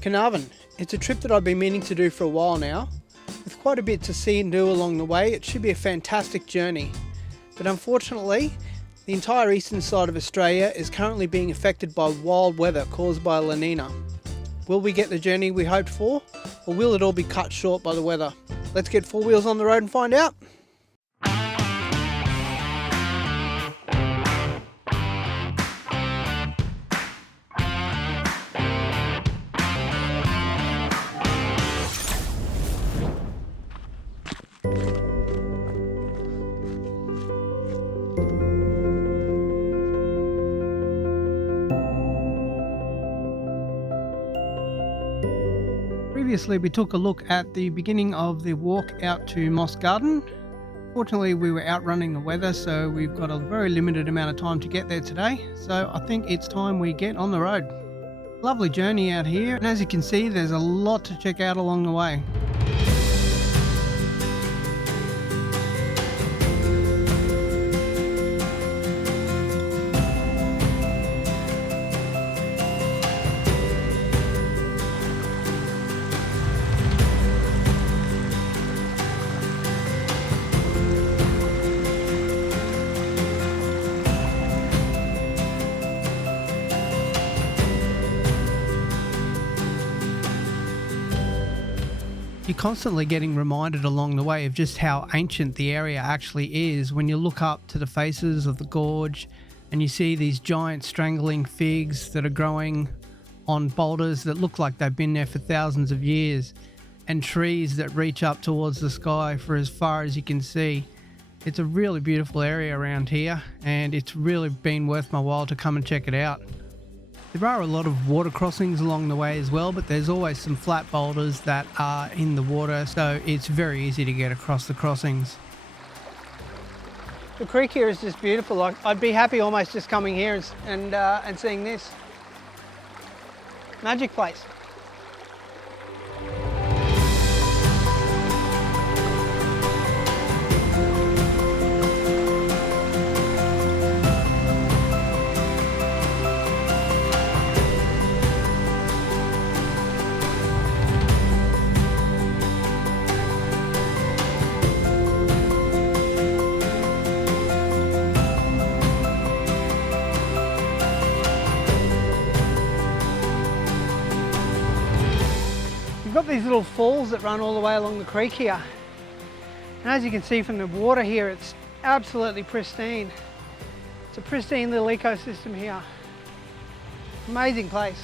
Carnarvon. It's a trip that I've been meaning to do for a while now. With quite a bit to see and do along the way, it should be a fantastic journey. But unfortunately, the entire eastern side of Australia is currently being affected by wild weather caused by La Nina. Will we get the journey we hoped for, or will it all be cut short by the weather? Let's get four wheels on the road and find out. Previously we took a look at the beginning of the walk out to Moss Garden. Fortunately we were outrunning the weather, so we've got a very limited amount of time to get there today, so I think it's time we get on the road. Lovely journey out here, and as you can see there's a lot to check out along the way. You're constantly getting reminded along the way of just how ancient the area actually is when you look up to the faces of the gorge and you see these giant strangling figs that are growing on boulders that look like they've been there for thousands of years, and trees that reach up towards the sky for as far as you can see. It's a really beautiful area around here, and it's really been worth my while to come and check it out. There are a lot of water crossings along the way as well, but there's always some flat boulders that are in the water, so it's very easy to get across the crossings. The creek here is just beautiful. Like, I'd be happy almost just coming here and seeing this. Magic place. You've got these little falls that run all the way along the creek here. And as you can see from the water here, it's absolutely pristine. It's a pristine little ecosystem here. Amazing place.